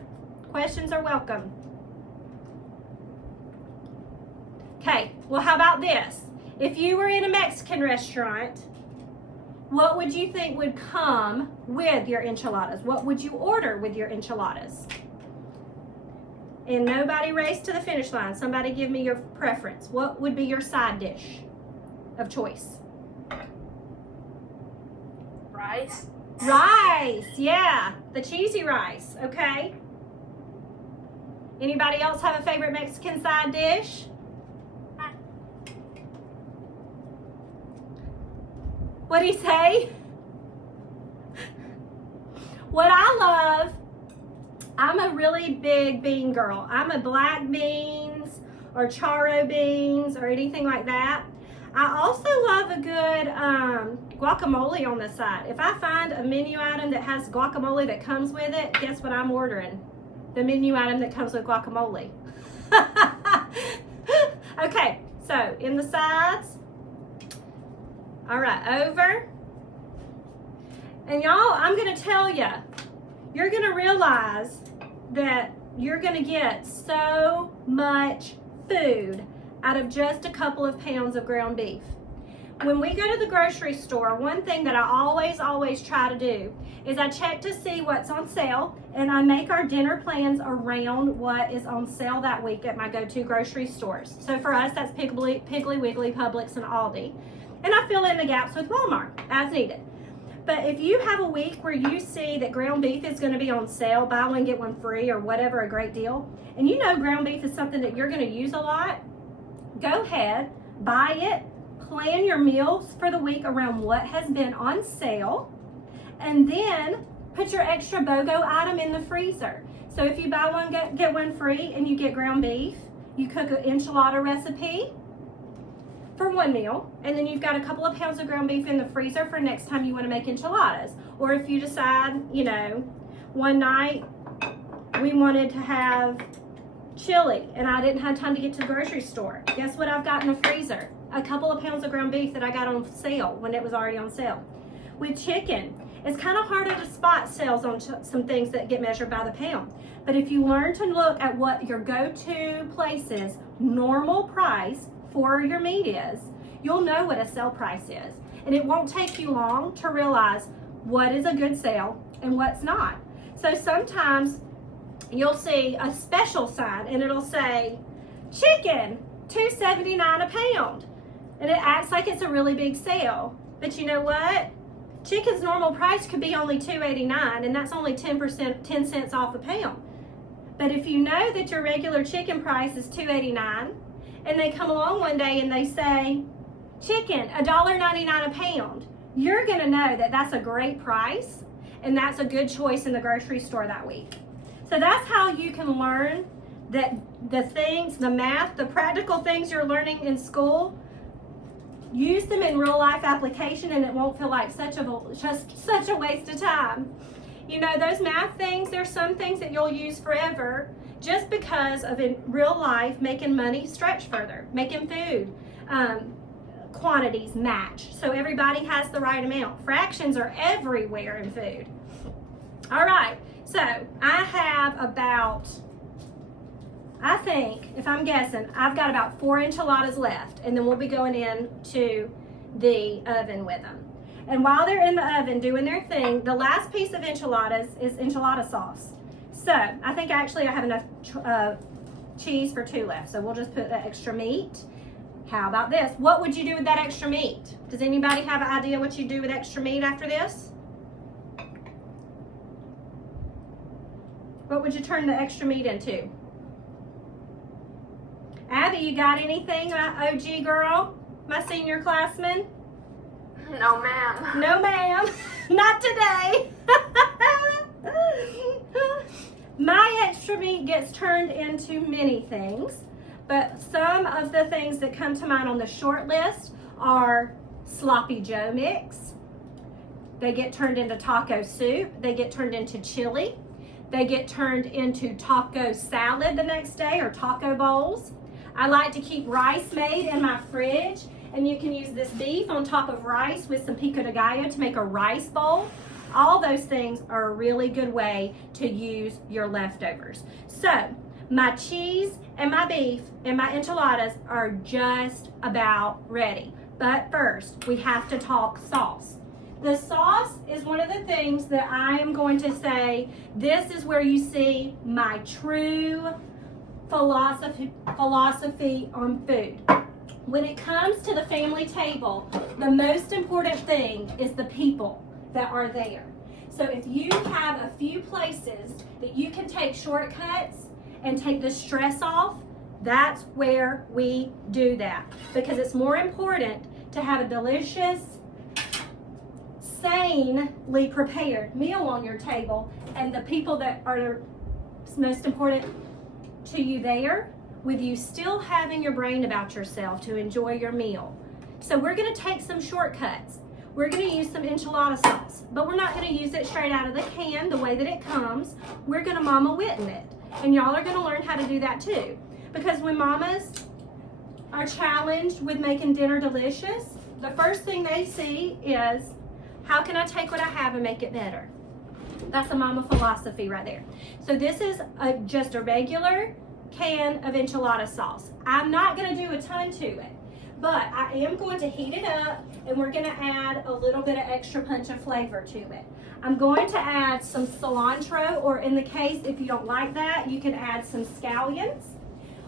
Questions are welcome. Okay, well, how about this? If you were in a Mexican restaurant, what would you think would come with your enchiladas? What would you order with your enchiladas? And nobody race to the finish line. Somebody give me your preference. What would be your side dish of choice? Rice. Rice, yeah. The cheesy rice, okay. Anybody else have a favorite Mexican side dish? What do you say? What I love, I'm a really big bean girl. I'm a black beans or charro beans or anything like that. I also love a good guacamole on the side. If I find a menu item that has guacamole that comes with it, guess what I'm ordering? The menu item that comes with guacamole. Okay, so in the sides. All right, over. And y'all, I'm gonna tell you, you're gonna realize that you're gonna get so much food out of just a couple of pounds of ground beef. When we go to the grocery store, one thing that I always try to do is I check to see what's on sale, and I make our dinner plans around what is on sale that week at my go-to grocery stores. So for us, that's Piggly Wiggly, Publix, and Aldi. And I fill in the gaps with Walmart as needed. But if you have a week where you see that ground beef is going to be on sale, buy one, get one free, or whatever, a great deal, and you know ground beef is something that you're going to use a lot, go ahead, buy it, plan your meals for the week around what has been on sale, and then put your extra BOGO item in the freezer. So if you buy one, get one free, and you get ground beef, you cook an enchilada recipe for one meal, and then you've got a couple of pounds of ground beef in the freezer for next time you want to make enchiladas. Or if you decide, you know, one night we wanted to have chili and I didn't have time to get to the grocery store, guess what I've got in the freezer? A couple of pounds of ground beef that I got on sale when it was already on sale. With chicken, it's kind of harder to spot sales on some things that get measured by the pound. But if you learn to look at what your go-to places normal price for your meat is, you'll know what a sale price is. And it won't take you long to realize what is a good sale and what's not. So sometimes you'll see a special sign and it'll say, chicken, $2.79 a pound. And it acts like it's a really big sale. But you know what? Chicken's normal price could be only $2.89, and that's only 10 cents off a pound. But if you know that your regular chicken price is $2.89, and they come along one day and they say, chicken, $1.99 a pound, you're gonna know that that's a great price and that's a good choice in the grocery store that week. So that's how you can learn that the things, the math, the practical things you're learning in school, use them in real life application and it won't feel like such a waste of time. You know, those math things, there's some things that you'll use forever just because of in real life making money stretch further, making food quantities match so everybody has the right amount. Fractions are everywhere in food. All right, so I have about, I think, if I'm guessing, I've got about 4 enchiladas left, and then we'll be going into the oven with them. And while they're in the oven doing their thing, the last piece of enchiladas is enchilada sauce. So I think actually I have enough cheese for 2 left, so we'll just put the extra meat. How about this? What would you do with that extra meat? Does anybody have an idea what you do with extra meat after this? What would you turn the extra meat into? Abby, you got anything, my OG girl, my senior classman? No, ma'am. No, ma'am. Not today. My extra meat gets turned into many things, but some of the things that come to mind on the short list are sloppy Joe mix. They get turned into taco soup. They get turned into chili. They get turned into taco salad the next day or taco bowls. I like to keep rice made in my fridge, and you can use this beef on top of rice with some pico de gallo to make a rice bowl. All those things are a really good way to use your leftovers. So my cheese and my beef and my enchiladas are just about ready. But first, we have to talk sauce. The sauce is one of the things that I am going to say, this is where you see my true philosophy on food. When it comes to the family table, the most important thing is the people that are there. So if you have a few places that you can take shortcuts and take the stress off, that's where we do that. Because it's more important to have a delicious, sanely prepared meal on your table, and the people that are most important to you there, with you still having your brain about yourself to enjoy your meal. So we're gonna take some shortcuts. We're gonna use some enchilada sauce, but we're not gonna use it straight out of the can the way that it comes. We're gonna Mama Witten it. And y'all are gonna learn how to do that too. Because when mamas are challenged with making dinner delicious, the first thing they see is, how can I take what I have and make it better? That's a mama philosophy right there. So this is just a regular can of enchilada sauce. I'm not gonna do a ton to it, but I am going to heat it up, and we're gonna add a little bit of extra punch of flavor to it. I'm going to add some cilantro, or in the case, if you don't like that, you can add some scallions,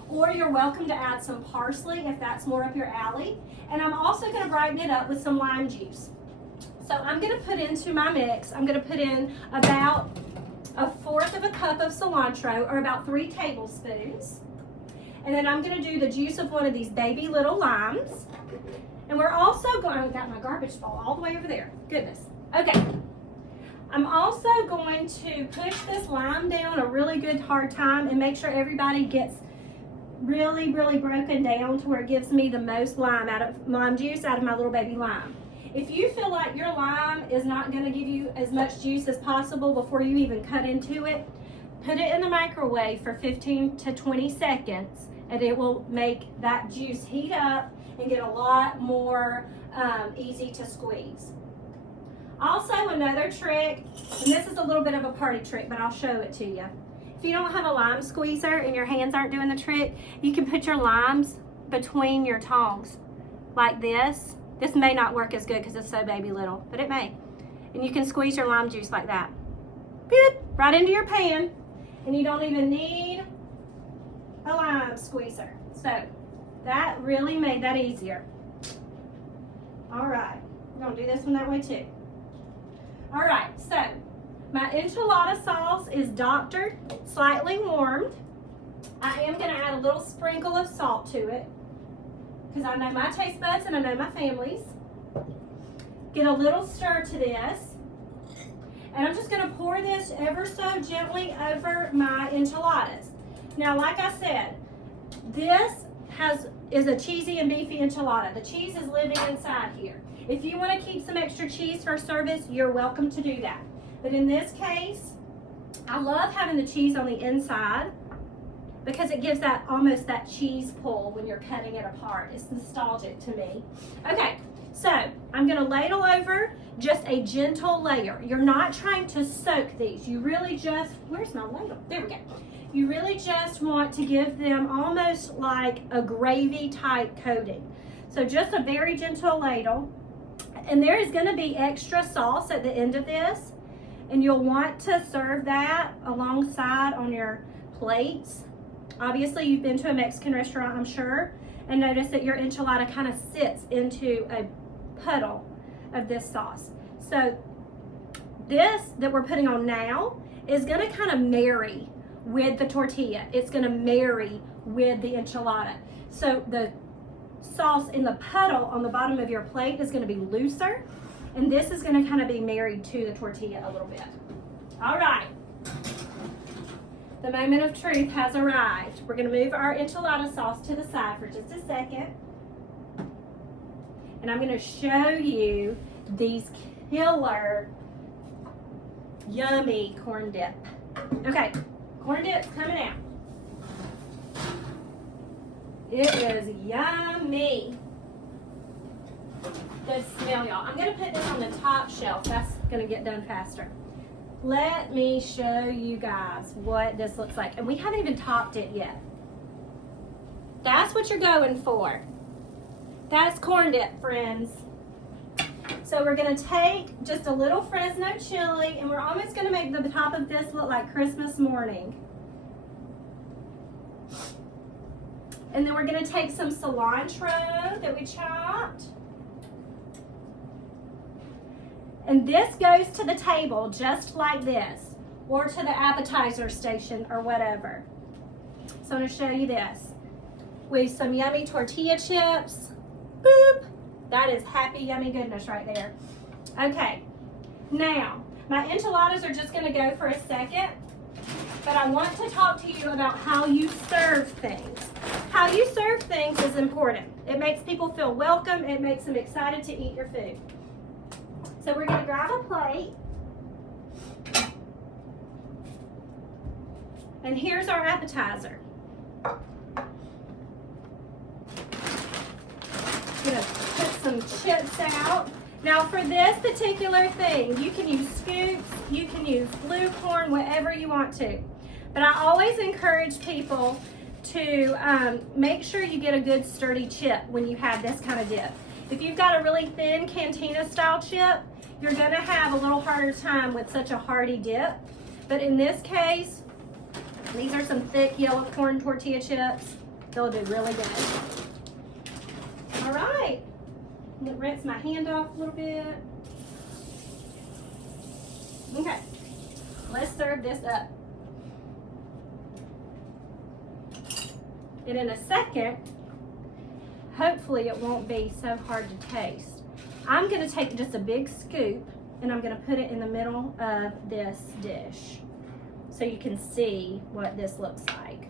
or you're welcome to add some parsley if that's more up your alley. And I'm also gonna brighten it up with some lime juice. So I'm gonna put into my mix, I'm gonna put in about 1/4 of a cup of cilantro, or about 3 tablespoons. And then I'm gonna do the juice of one of these baby little limes. And we're also going, I've got my garbage bowl all the way over there. Goodness. Okay. I'm also going to push this lime down a really good hard time and make sure everybody gets really, really broken down to where it gives me the most lime juice out of my little baby lime. If you feel like your lime is not going to give you as much juice as possible before you even cut into it, put it in the microwave for 15 to 20 seconds, and it will make that juice heat up and get a lot more easy to squeeze. Also, another trick, and this is a little bit of a party trick, but I'll show it to you. If you don't have a lime squeezer and your hands aren't doing the trick, you can put your limes between your tongs like this. This may not work as good because it's so baby little, but it may. And you can squeeze your lime juice like that. Boop, right into your pan. And you don't even need a lime squeezer. So that really made that easier. All right, we're gonna do this one that way too. All right, so my enchilada sauce is doctored, slightly warmed. I am gonna add a little sprinkle of salt to it, because I know my taste buds and I know my family's. Get a little stir to this. And I'm just gonna pour this ever so gently over my enchiladas. Now, like I said, this is a cheesy and beefy enchilada. The cheese is living inside here. If you wanna keep some extra cheese for service, you're welcome to do that. But in this case, I love having the cheese on the inside, because it gives that almost that cheese pull when you're cutting it apart. It's nostalgic to me. Okay, so I'm gonna ladle over just a gentle layer. You're not trying to soak these. You really just, where's my ladle? There we go. You really just want to give them almost like a gravy type coating. So just a very gentle ladle. And there is gonna be extra sauce at the end of this, and you'll want to serve that alongside on your plates. Obviously, you've been to a Mexican restaurant, I'm sure, and notice that your enchilada kind of sits into a puddle of this sauce. So this that we're putting on now is gonna kind of marry with the tortilla. It's gonna marry with the enchilada. So the sauce in the puddle on the bottom of your plate is gonna be looser, and this is gonna kind of be married to the tortilla a little bit. All right. The moment of truth has arrived. We're gonna move our enchilada sauce to the side for just a second. And I'm gonna show you these killer, yummy corn dip. Okay, corn dip's coming out. It is yummy. Good smell, y'all. I'm gonna put this on the top shelf. That's gonna get done faster. Let me show you guys what this looks like. And we haven't even topped it yet. That's what you're going for. That's corn dip, friends. So we're gonna take just a little Fresno chili, and we're almost gonna make the top of this look like Christmas morning. And then we're gonna take some cilantro that we chopped. And this goes to the table just like this, or to the appetizer station or whatever. So I'm going to show you this. With some yummy tortilla chips. Boop. That is happy, yummy goodness right there. Okay. Now, my enchiladas are just going to go for a second. But I want to talk to you about how you serve things. How you serve things is important. It makes people feel welcome. It makes them excited to eat your food. So we're going to grab a plate. And here's our appetizer. I'm going to put some chips out. Now for this particular thing, you can use scoops, you can use blue corn, whatever you want to. But I always encourage people to make sure you get a good sturdy chip when you have this kind of dip. If you've got a really thin cantina style chip, you're going to have a little harder time with such a hearty dip. But in this case, these are some thick yellow corn tortilla chips. They'll do really good. All right. I'm going to rinse my hand off a little bit. Okay. Let's serve this up. And in a second, hopefully it won't be so hard to taste. I'm going to take just a big scoop and I'm going to put it in the middle of this dish so you can see what this looks like.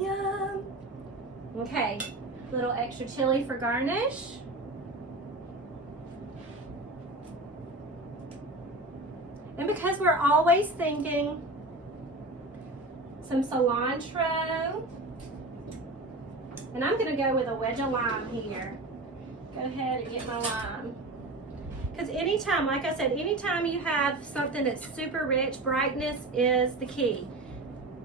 Yum! Okay, little extra chili for garnish. And because we're always thinking some cilantro, and I'm going to go with a wedge of lime here. Go ahead and get my lime. Because anytime, like I said, anytime you have something that's super rich, brightness is the key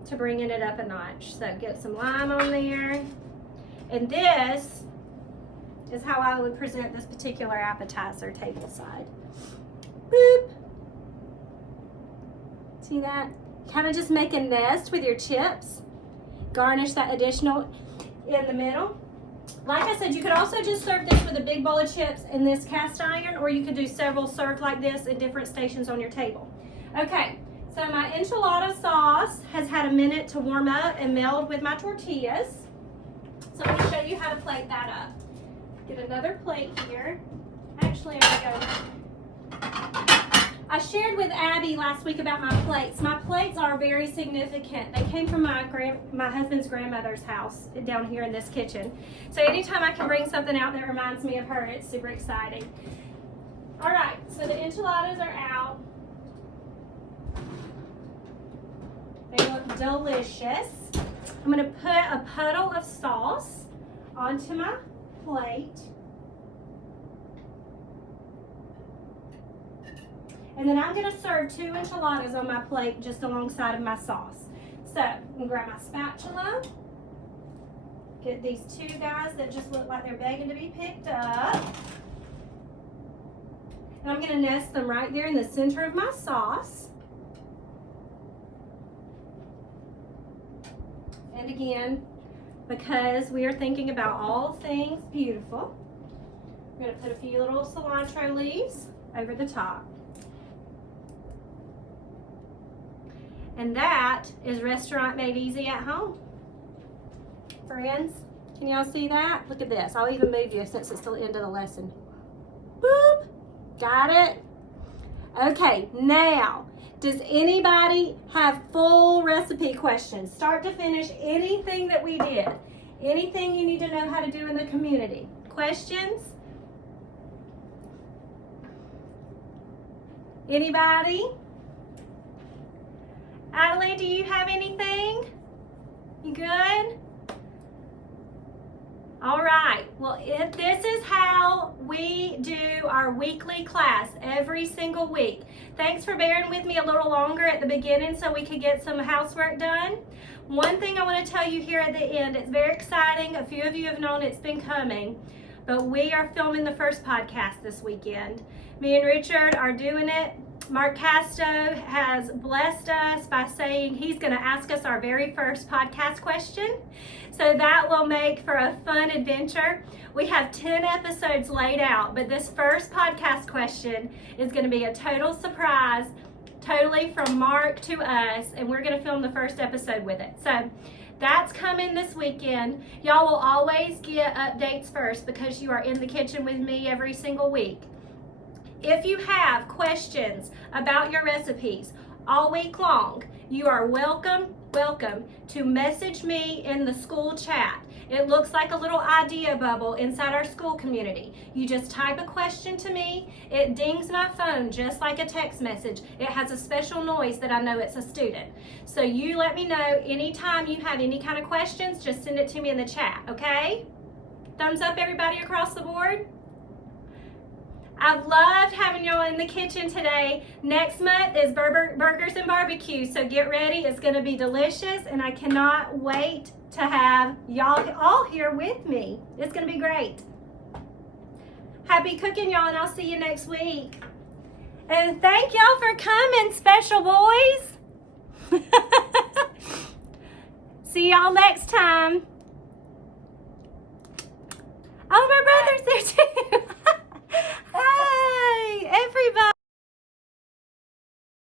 to bringing it up a notch. So get some lime on there. And this is how I would present this particular appetizer table side. Boop. See that? Kind of just make a nest with your chips. Garnish that additional in the middle. Like I said, you could also just serve this with a big bowl of chips in this cast iron, or you could do several served like this in different stations on your table. Okay, so my enchilada sauce has had a minute to warm up and meld with my tortillas. So I'm going to show you how to plate that up. Get another plate here. Actually, I'm going to go. I shared with Abby last week about my plates. My plates are very significant. They came from my husband's grandmother's house down here in this kitchen. So anytime I can bring something out that reminds me of her, it's super exciting. All right, so the enchiladas are out. They look delicious. I'm going to put a puddle of sauce onto my plate. And then I'm going to serve 2 enchiladas on my plate just alongside of my sauce. So I'm going to grab my spatula. Get these 2 guys that just look like they're begging to be picked up. And I'm going to nest them right there in the center of my sauce. And again, because we are thinking about all things beautiful, we're going to put a few little cilantro leaves over the top. And that is restaurant made easy at home. Friends, can y'all see that? Look at this. I'll even move you since it's the end of the lesson. Boop. Got it? Okay, now, does anybody have full recipe questions? Start to finish, anything that we did. Anything you need to know how to do in the community. Questions? Anybody? Adelaide, do you have anything? You good? All right. Well, if this is how we do our weekly class every single week. Thanks for bearing with me a little longer at the beginning so we could get some housework done. One thing I want to tell you here at the end, it's very exciting. A few of you have known it's been coming, but we are filming the first podcast this weekend. Me and Richard are doing it. Mark Casto has blessed us by saying he's going to ask us our very first podcast question. So that will make for a fun adventure. We have 10 episodes laid out, but this first podcast question is going to be a total surprise, totally from Mark to us, and we're going to film the first episode with it. So that's coming this weekend. Y'all will always get updates first because you are in the kitchen with me every single week. If you have questions about your recipes all week long, you are welcome to message me in the school chat. It looks like a little idea bubble inside our school community. You just type a question to me. It dings my phone just like a text message. It has a special noise that I know it's a student. So you let me know anytime you have any kind of questions, just send it to me in the chat, okay? Thumbs up, everybody across the board. I've loved having y'all in the kitchen today. Next month is burgers and barbecue, so get ready. It's going to be delicious, and I cannot wait to have y'all all here with me. It's going to be great. Happy cooking, y'all, and I'll see you next week. And thank y'all for coming, special boys. See y'all next time. Oh, my brother's there too. Hi, everybody.